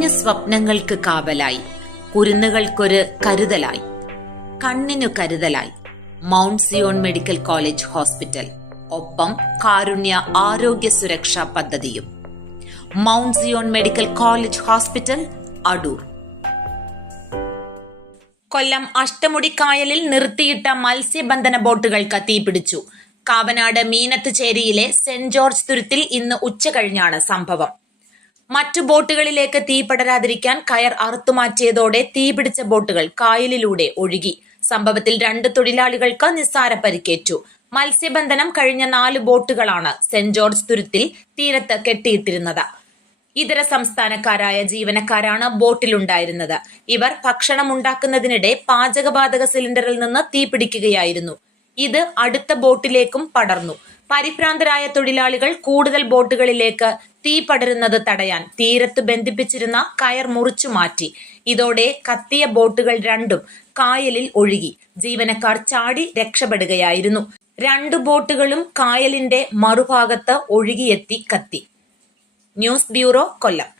കുഞ്ഞു സ്വപ്നങ്ങൾക്ക് കാവലായി, കുരുന്നുകൾക്കൊരു കരുതലായി, കണ്ണിനു കരുതലായി Mount Zion Medical College Hospital, ഒപ്പം കാരുണ്യ ആരോഗ്യ സുരക്ഷാ പദ്ധതിയും. Mount Zion Medical College Hospital, Adoor. Kollam അഷ്ടമുടിക്കായലിൽ നിർത്തിയിട്ട മത്സ്യബന്ധന ബോട്ടുകൾക്ക് തീപിടിച്ചു. കാവനാട് മീനത്തുചേരിയിലെ സെന്റ് ജോർജ് തുരുത്തിൽ ഇന്ന് ഉച്ചകഴിഞ്ഞാണ് സംഭവം. മറ്റു ബോട്ടുകളിലേക്ക് തീ പടരാതിരിക്കാൻ കയർ അറുത്തുമാറ്റിയതോടെ തീപിടിച്ച ബോട്ടുകൾ കായലിലൂടെ ഒഴുകി. സംഭവത്തിൽ 2 തൊഴിലാളികൾക്ക് നിസ്സാര പരിക്കേറ്റു. മത്സ്യബന്ധനം കഴിഞ്ഞ 4 ബോട്ടുകളാണ് സെന്റ് ജോർജ് തുരുത്തിൽ തീരത്ത് കെട്ടിയിട്ടിരുന്നത്. ഇതര സംസ്ഥാനക്കാരായ ജീവനക്കാരാണ് ബോട്ടിലുണ്ടായിരുന്നത്. ഇവർ ഭക്ഷണമുണ്ടാക്കുന്നതിനിടെ പാചകവാതക സിലിണ്ടറിൽ നിന്ന് തീ പിടിക്കുകയായിരുന്നു. ഇത് അടുത്ത ബോട്ടിലേക്കും പടർന്നു. പരിഭ്രാന്തരായ തൊഴിലാളികൾ കൂടുതൽ ബോട്ടുകളിലേക്ക് തീ പടരുന്നത് തടയാൻ തീരത്ത് ബന്ധിപ്പിച്ചിരുന്ന കയർ മുറിച്ചു മാറ്റി. ഇതോടെ കത്തിയ ബോട്ടുകൾ 2ഉം കായലിൽ ഒഴുകി. ജീവനക്കാർ ചാടി രക്ഷപ്പെടുകയായിരുന്നു. 2 ബോട്ടുകളും കായലിന്റെ മറുഭാഗത്ത് ഒഴുകിയെത്തി കത്തി. ന്യൂസ് ബ്യൂറോ, കൊല്ലം.